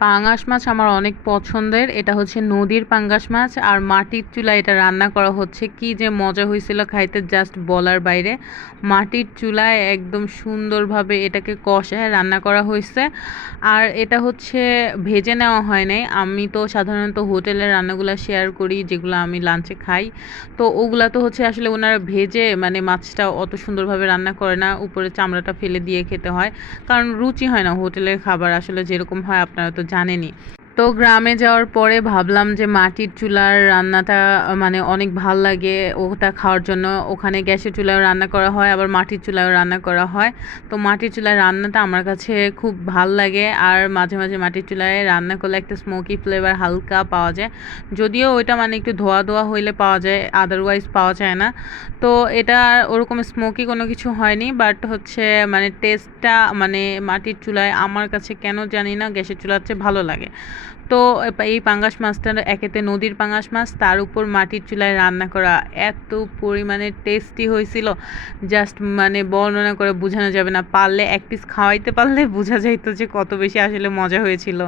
পাঙাশ মাছ আমার অনেক পছন্দের। এটা হচ্ছে নদীর পাঙ্গাস মাছ আর মাটির চুলায় এটা রান্না করা হচ্ছে। কি যে মজা হয়েছিল খাইতে, জাস্ট বলার বাইরে। মাটির চুলায় একদম সুন্দরভাবে এটাকে কষায় রান্না করা হয়েছে। আর এটা হচ্ছে ভেজে নেওয়া হয় নাই। আমি তো সাধারণত হোটেলের রান্নাগুলো শেয়ার করি, যেগুলো আমি লাঞ্চে খাই। তো ওগুলা তো হচ্ছে আসলে ওনারা ভেজে মানে মাছটা অত সুন্দরভাবে রান্না করে না। উপরে চামড়াটা ফেলে দিয়ে খেতে হয়। কারণ রুচি হয় না হোটেলের খাবার আসলে যেরকম হয়, আপনারা তো জানেনই তো গ্রামে যাওয়ার পরে ভাবলাম যে মাটির চুলার রান্নাটা মানে অনেক ভালো লাগে ওটা খাওয়ার জন্য। ওখানে গ্যাসের চুলায় রান্না করা হয়, আবার মাটির চুলায় রান্না করা হয়। তো মাটির চুলায় রান্নাটা আমার কাছে খুব ভালো লাগে। আর মাঝে মাঝে মাটির চুলায় রান্না করলে একটা স্মোকি ফ্লেভার হালকা পাওয়া যায়। যদিও ওইটা মানে একটু ধোয়া ধোয়া হইলে পাওয়া যায় আদারওয়াইজ পাওয়া যায় না। তো এটা ওরকম স্মোকি কোনো কিছু হয়নি বাট হচ্ছে মানে টেস্টটা মানে মাটির চুলায় আমার কাছে কেন জানি না, গ্যাসের চুলার চেয়ে ভালো লাগে। তো এই পাঙ্গাস মাছটা একেতে নদীর পাঙ্গাস মাছ, তার উপর মাটির চুলায় রান্না করা। এত পরিমাণে টেস্টি হয়েছিল জাস্ট মানে বর্ণনা করে বোঝানো যাবে না। পারলে এক পিস খাওয়াইতে পারলে বোঝা যাইতো যে কত বেশি আসলে মজা হয়েছিল।